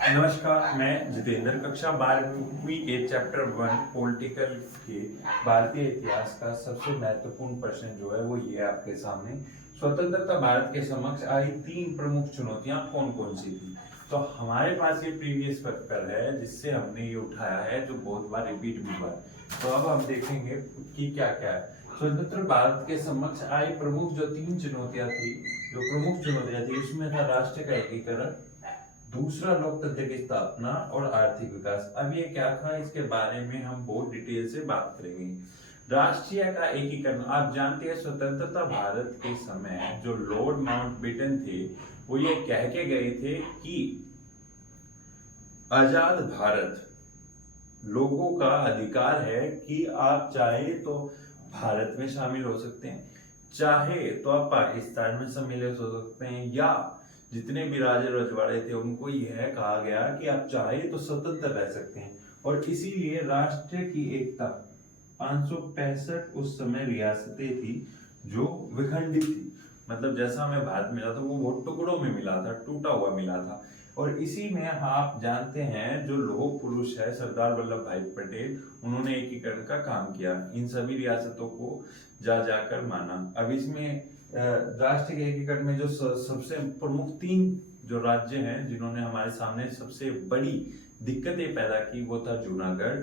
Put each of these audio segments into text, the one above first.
नमस्कार, मैं जितेंद्र कक्षा 12वीं के चैप्टर 1 पॉलिटिकल के भारतीय इतिहास का सबसे महत्वपूर्ण प्रश्न जो है वो ये है आपके सामने। स्वतंत्रता भारत के समक्ष आई 3 प्रमुख चुनौतियां कौन कौन सी थी। तो हमारे पास ये प्रीवियस पेपर है जिससे हमने ये उठाया है, जो बहुत बार रिपीट भी हुआ है। तो अब हम देखेंगे कि क्या क्या है। स्वतंत्र भारत के समक्ष आई प्रमुख जो 3 चुनौतियां थी, उसमें था राष्ट्र का एकीकरण, दूसरा लोकतंत्र की स्थापना और आर्थिक विकास। अब ये क्या था, इसके बारे में हम बहुत डिटेल से बात करेंगे। राष्ट्रीय का एकीकरण, आप जानते हैं स्वतंत्रता भारत के समय जो लॉर्ड माउंटबेटन थे वो ये कह के गए थे कि आजाद भारत लोगों का अधिकार है कि आप चाहे तो भारत में शामिल हो सकते हैं, चाहे तो आप पाकिस्तान में सम्मिलित हो सकते हैं, या जितने भी राजे रजवाड़े थे उनको यह कहा गया कि आप चाहे तो स्वतंत्र रह सकते हैं। और इसीलिए राष्ट्र की एकता 565 उस समय रियासतें थी जो विखंडित थी। मतलब जैसा हमें भारत मिला था वो बहुत टुकड़ों में मिला था, टूटा हुआ मिला था। और इसी में आप जानते हैं जो लौह पुरुष है सरदार वल्लभ भाई पटेल, उन्होंने एकीकरण का काम किया, इन सभी रियासतों को जा जाकर माना। अब इसमें राष्ट्र के एकीकरण में जो सबसे प्रमुख 3 जो राज्य हैं जिन्होंने हमारे सामने सबसे बड़ी दिक्कतें पैदा की वो था जूनागढ़,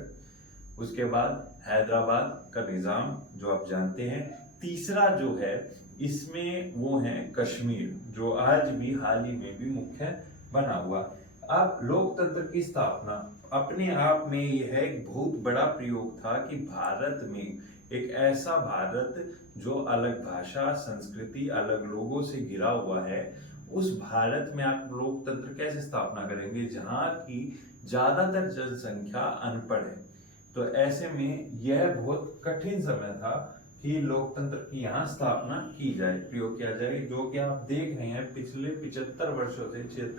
उसके बाद हैदराबाद का निजाम जो आप जानते हैं, तीसरा जो है इसमें वो है कश्मीर जो आज भी हाल ही में भी मुख्य बना हुआ। अब लोकतंत्र की स्थापना अपने आप में यह एक बहुत बड़ा प्रयोग था कि भारत में एक ऐसा भारत जो अलग भाषा, संस्कृति, अलग लोगों से घिरा हुआ है, उस भारत में आप लोकतंत्र कैसे स्थापना करेंगे जहां की ज्यादातर जनसंख्या अनपढ़ है। तो ऐसे में यह बहुत कठिन समय था कि लोकतंत्र की यहाँ स्थापना की जाए, प्रयोग किया जाए, जो कि आप देख रहे हैं पिछले 76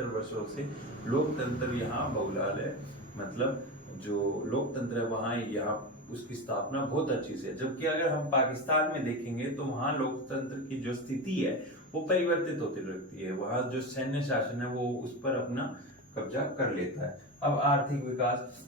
वर्षों से लोकतंत्र यहाँ बहुलाल है। मतलब जो लोकतंत्र है वहाँ यहाँ उसकी स्थापना बहुत अच्छी से। जबकि अगर हम पाकिस्तान में देखेंगे तो वहाँ लोकतंत्र की जो स्थिति है वो परिवर्तित होती रहती है, वहाँ जो सैन्य शासन है वो उस पर अपना कब्जा कर लेता है। अब आर्थिक विकास,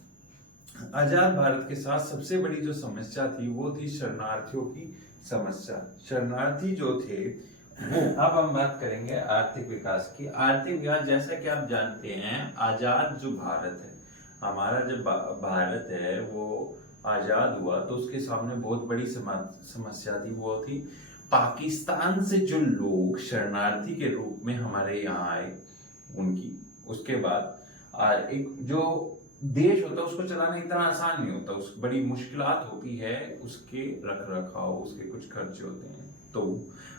आजाद भारत के साथ सबसे बड़ी जो समस्या थी वो थी शरणार्थियों की समस्या। शरणार्थी जो थे वो, अब हम बात करेंगे आर्थिक विकास की। आर्थिक विकास जैसा कि आप जानते हैं, आजाद जो भारत है, हमारा जब भारत है वो आजाद हुआ तो उसके सामने बहुत बड़ी समस्या थी, वो थी पाकिस्तान से जो लोग शरणार्थी के रूप में हमारे यहाँ आए उनकी। उसके बाद एक जो देश होता है उसको चलाना इतना आसान नहीं होता, उस बड़ी मुश्किलात होती है, उसके रख रखाव, उसके कुछ खर्चे होते हैं। तो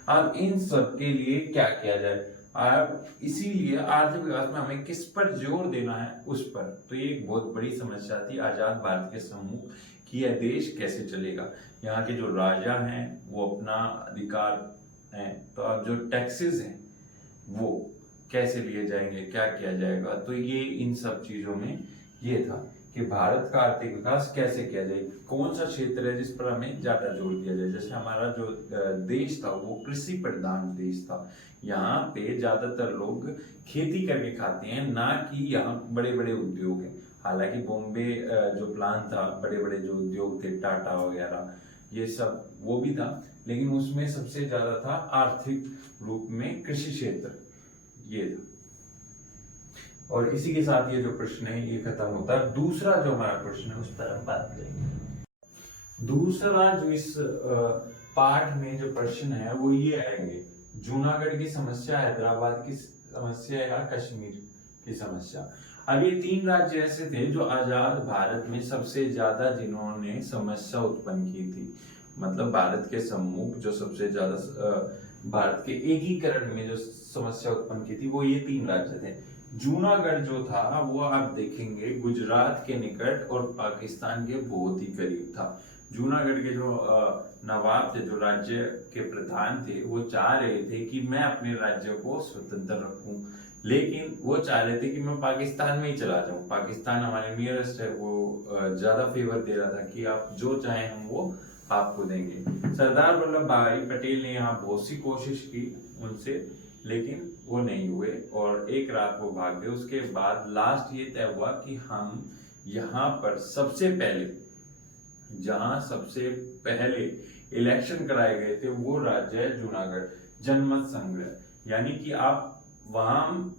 अब इन सब के लिए क्या किया जाए, अब इसीलिए आर्थिक विकास में हमें किस पर जोर देना है उस पर। तो ये एक बहुत बड़ी समस्या थी आजाद भारत के सम्मुख कि यह देश कैसे चलेगा। यहाँ के जो राजा हैं वो अपना अधिकार है, तो अब जो टैक्सेस हैं वो कैसे लिए जाएंगे, क्या किया जाएगा। तो ये इन सब चीजों में ये था कि भारत का आर्थिक विकास कैसे किया जाए, कौन सा क्षेत्र है जिस पर हमें ज्यादा जोर दिया जाए। जैसे हमारा जो देश था वो कृषि प्रधान देश था, यहाँ पे ज्यादातर लोग खेती करके खाते हैं, ना कि यहाँ बड़े बड़े उद्योग हैं। हालांकि बॉम्बे जो प्लांट था, बड़े बड़े जो उद्योग थे, टाटा वगैरह ये सब वो भी था, लेकिन उसमें सबसे ज्यादा था आर्थिक रूप में कृषि क्षेत्र ये था। और इसी के साथ ये जो प्रश्न है ये खत्म होता है। दूसरा जो हमारा प्रश्न है उस पर हम बात करेंगे। दूसरा जो इस पाठ में जो प्रश्न है वो ये आएंगे, जूनागढ़ की समस्या, हैदराबाद की समस्या या कश्मीर की समस्या। अब ये 3 राज्य ऐसे थे जो आजाद भारत में सबसे ज्यादा जिन्होंने समस्या उत्पन्न की थी। मतलब भारत के सम्मुख जो सबसे ज्यादा भारत के एकीकरण में जो समस्या उत्पन्न की थी वो ये 3 राज्य थे। जूनागढ़ जो था वो आप देखेंगे गुजरात के निकट और पाकिस्तान के बहुत ही करीब था। जूनागढ़ के जो नवाब थे, जो राज्य के प्रधान थे, वो चाह रहे थे कि मैं अपने राज्य को स्वतंत्र रखूं, लेकिन वो चाह रहे थे कि मैं पाकिस्तान में ही चला जाऊं। पाकिस्तान हमारे नियरेस्ट है, वो ज्यादा फेवर दे रहा था कि आप जो चाहें हम वो आपको देंगे। सरदार वल्लभ भाई पटेल ने यहाँ बहुत सी कोशिश की उनसे लेकिन वो नहीं हुए और एक रात वो भाग गए। उसके बाद लास्ट ये तय हुआ कि हम यहाँ पर जहाँ सबसे पहले इलेक्शन कराए गए थे वो राज्य है जूनागढ़, जनमत संग्रह। यानी कि आप वहां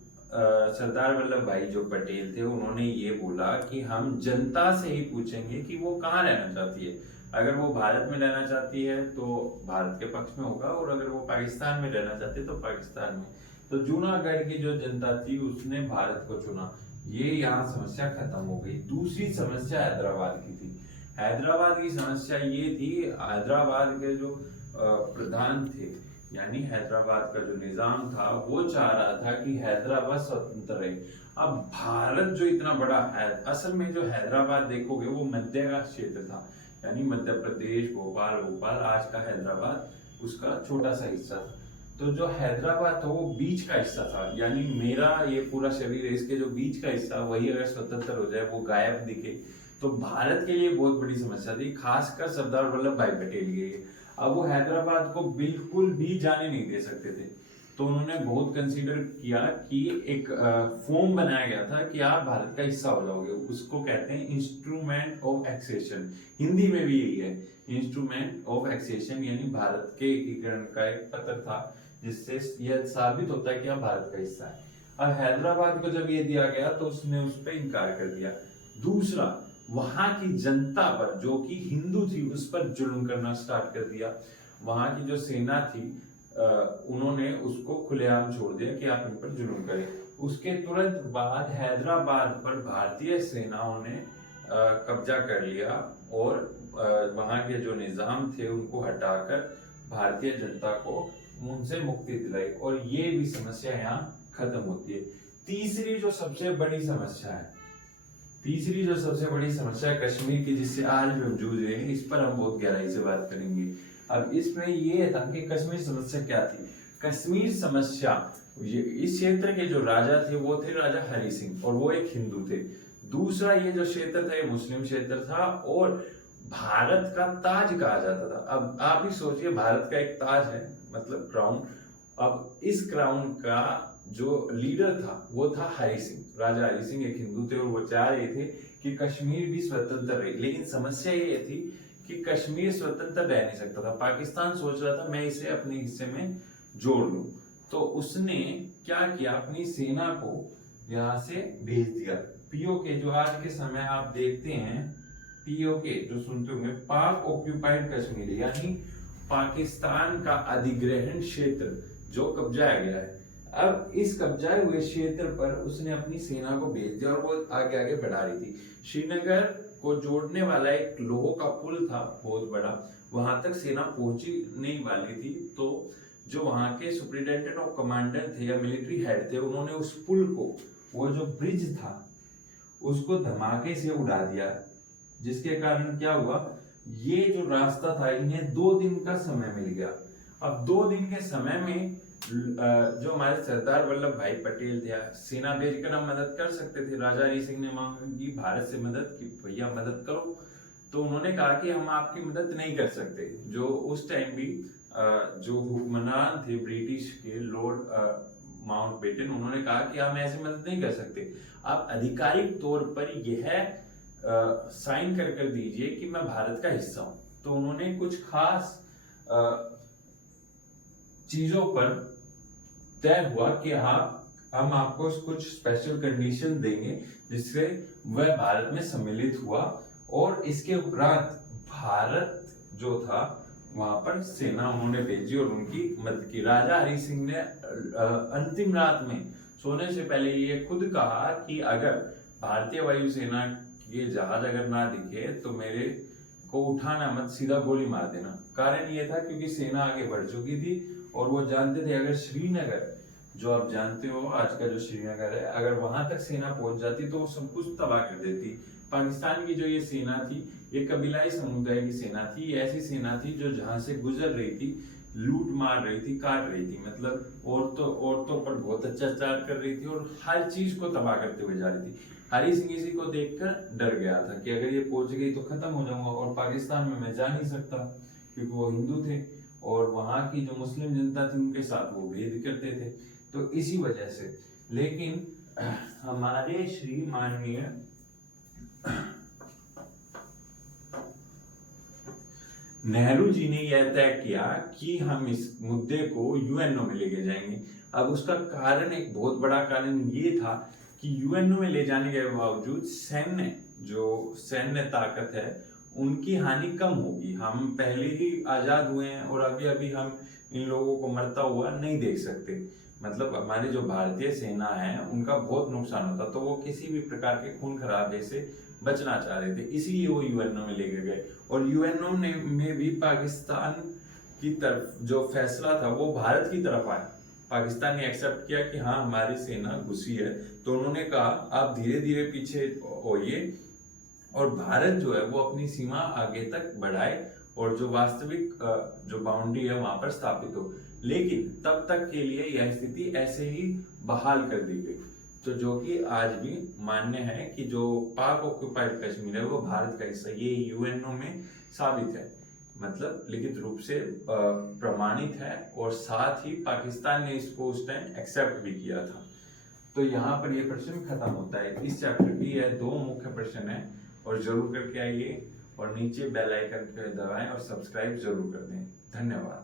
सरदार वल्लभ भाई जो पटेल थे उन्होंने ये बोला कि हम जनता से ही पूछेंगे कि वो कहाँ रहना चाहती है। अगर वो भारत में रहना चाहती है तो भारत के पक्ष में होगा, और अगर वो पाकिस्तान में रहना चाहती है तो पाकिस्तान में। तो जूनागढ़ की जो जनता थी उसने भारत को चुना। ये यहाँ समस्या खत्म हो गई। दूसरी समस्या हैदराबाद की थी। हैदराबाद की समस्या ये थी, हैदराबाद के जो प्रधान थे यानी हैदराबाद का जो निजाम था वो चाह रहा था कि हैदराबाद स्वतंत्र रहे। अब भारत जो इतना बड़ा है, असल में जो हैदराबाद देखोगे वो मध्य का क्षेत्र था, यानी मध्य प्रदेश, भोपाल आज का हैदराबाद उसका छोटा सा हिस्सा था। तो जो हैदराबाद था वो बीच का हिस्सा था, यानी मेरा ये पूरा शरीर है, इसके जो बीच का हिस्सा वही अगर स्वतंत्र हो जाए, वो गायब दिखे, तो भारत के लिए बहुत बड़ी समस्या थी, खासकर सरदार वल्लभ भाई पटेल के लिए। अब वो हैदराबाद को बिल्कुल भी जाने नहीं दे सकते थे। तो उन्होंने बहुत कंसीडर किया कि एक फॉर्म बनाया गया था कि आप भारत का हिस्सा हो जाओगे। उसको कहते हैं इंस्ट्रूमेंट ऑफ एक्सेशन, हिंदी में भी यही है, इंस्ट्रूमेंट ऑफ एक्सेशन, यानी भारत के एकीकरण का एक पत्र था जिससे यह साबित होता है कि आप भारत का हिस्सा है। अब हैदराबाद को जब ये दिया गया तो उसने उस पर इनकार कर दिया। दूसरा, वहां की जनता पर जो कि हिंदू थी उस पर जुल्म करना स्टार्ट कर दिया। वहां की जो सेना थी उन्होंने उसको खुलेआम छोड़ दिया कि आप इन पर जुल्म करें। उसके तुरंत बाद हैदराबाद पर भारतीय सेनाओं ने कब्जा कर लिया और वहां के जो निजाम थे उनको हटाकर भारतीय जनता को उनसे मुक्ति दिलाई, और ये भी समस्या यहाँ खत्म होती है। तीसरी जो सबसे बड़ी समस्या है कश्मीर की, जिससे आज भी हम जूझ रहे हैं, इस पर हम बहुत गहराई से बात करेंगे। अब इसमें ये था कि कश्मीर समस्या क्या थी। कश्मीर समस्या, इस क्षेत्र के जो राजा थे वो थे राजा हरि सिंह, और वो एक हिंदू थे। दूसरा, ये जो क्षेत्र था ये मुस्लिम क्षेत्र था और भारत का ताज कहा जाता था। अब आप ही सोचिए, भारत का एक ताज है, मतलब क्राउन। अब इस क्राउन का जो लीडर था वो था हरि सिंह, राजा हरि सिंह एक हिंदू थे, और वो चाह रहे थे कि कश्मीर भी स्वतंत्र रहे। लेकिन समस्या ये थी कि कश्मीर स्वतंत्र रह नहीं सकता था। पाकिस्तान सोच रहा था मैं इसे अपने हिस्से में जोड़ लूं, तो उसने क्या किया, अपनी सेना को यहाँ से भेज दिया। पीओके, जो आज के समय आप देखते हैं, पीओके जो सुनते होंगे, पाक ऑक्यूपाइड कश्मीर, यानी पाकिस्तान का अधिग्रहण क्षेत्र जो कब्जाया गया है। अब इस कब्जाए हुए क्षेत्र पर उसने अपनी सेना को भेज दिया और वो आगे आगे बढ़ा रही थी। श्रीनगर को जोड़ने वाला एक लोहे का पुल था बहुत बड़ा, वहां तक सेना पहुंची नहीं वाली थी। तो जो वहां के सुप्रिटेंडेंट ऑफ कमांडर थे या मिलिट्री हेड थे, उन्होंने उस पुल को, वो जो ब्रिज था उसको धमाके से उड़ा दिया, जिसके कारण क्या हुआ, ये जो रास्ता था इन्हें 2 दिन का समय मिल गया। अब 2 दिन के समय में जो हमारे सरदार वल्लभ भाई पटेल थे, सेना भेजकर हम मदद कर सकते थे। राजा हरि सिंह ने मांगी भारत से मदद की, भैया मदद करो। तो उन्होंने कहा कि हम आपकी मदद नहीं कर सकते। जो उस टाइम भी जो हुक्मरान थे ब्रिटिश के, लॉर्ड माउंटबेटन, उन्होंने कहा कि हम ऐसी मदद नहीं कर सकते। आप आधिकारिक तौर पर यह साइन कर दीजिए कि मैं भारत का हिस्सा हूं। तो उन्होंने कुछ खास चीजों पर तय हुआ कि हाँ, हम आपको कुछ स्पेशल कंडीशन देंगे जिससे वह भारत में सम्मिलित हुआ। और इसके उपरांत भारत जो था वहां पर सेना उन्होंने भेजी और उनकी मदद की। राजा हरि सिंह ने अंतिम रात में सोने से पहले ये खुद कहा कि अगर भारतीय वायुसेना के जहाज अगर ना दिखे तो मेरे को उठाना मत, सीधा गोली मार देना। कारण ये था क्योंकि सेना आगे बढ़ चुकी थी और वो जानते थे अगर श्रीनगर, जो आप जानते हो आज का जो श्रीनगर है, अगर वहां तक सेना पहुंच जाती तो वो सब कुछ तबाह कर देती। पाकिस्तान की जो ये सेना थी, ये कबीलाई समुदाय की सेना थी, ऐसी सेना थी जो जहां से गुजर रही थी लूट मार रही थी, काट रही थी, मतलब औरतों पर बहुत अत्याचार कर रही थी और हर चीज को तबाह करते हुए जा रही थी। हरि सिंह इसी को देखकर डर गया था कि अगर ये पहुंच गई तो खत्म हो जाऊंगा और पाकिस्तान में मैं जा नहीं सकता, क्योंकि वो हिंदू थे और वहां की जो मुस्लिम जनता थी उनके साथ वो भेद करते थे। तो इसी वजह से, लेकिन हमारे श्री माननीय नेहरू जी ने यह तय किया कि हम इस मुद्दे को यूएनओ में लेके जाएंगे। अब उसका कारण, एक बहुत बड़ा कारण ये था कि यूएनओ में ले जाने के बावजूद सैन्य ताकत है उनकी हानि कम होगी। हम पहले ही आजाद हुए हैं और अभी अभी हम इन लोगों को मरता हुआ नहीं देख सकते। मतलब हमारे जो भारतीय सेना है उनका बहुत नुकसान होता, तो वो किसी भी प्रकार के खून खराबे से बचना चाह रहे थे, इसीलिए वो यूएनओ में लेके गए। और यूएनओ में भी पाकिस्तान की तरफ जो फैसला था वो भारत की तरफ आया। पाकिस्तान ने एक्सेप्ट किया कि हाँ हमारी सेना घुसी है, तो उन्होंने कहा आप धीरे धीरे पीछे होइए और भारत जो है वो अपनी सीमा आगे तक बढ़ाए और जो वास्तविक जो बाउंड्री है वहां पर स्थापित हो। लेकिन तब तक के लिए यह स्थिति ऐसे ही बहाल कर दी गई, तो जो कि आज भी मान्य है कि जो पाक ऑक्युपाइड कश्मीर है वो भारत का हिस्सा, ये यूएनओ में साबित है, मतलब लिखित रूप से प्रमाणित है। और साथ ही पाकिस्तान ने इसको उस टाइम एक्सेप्ट भी किया था। तो यहाँ पर ये प्रश्न खत्म होता है। इस चैप्टर की यह 2 मुख्य प्रश्न है और जरूर करके आइए और नीचे बेल आइकन को दबाएं और सब्सक्राइब जरूर कर दें। धन्यवाद।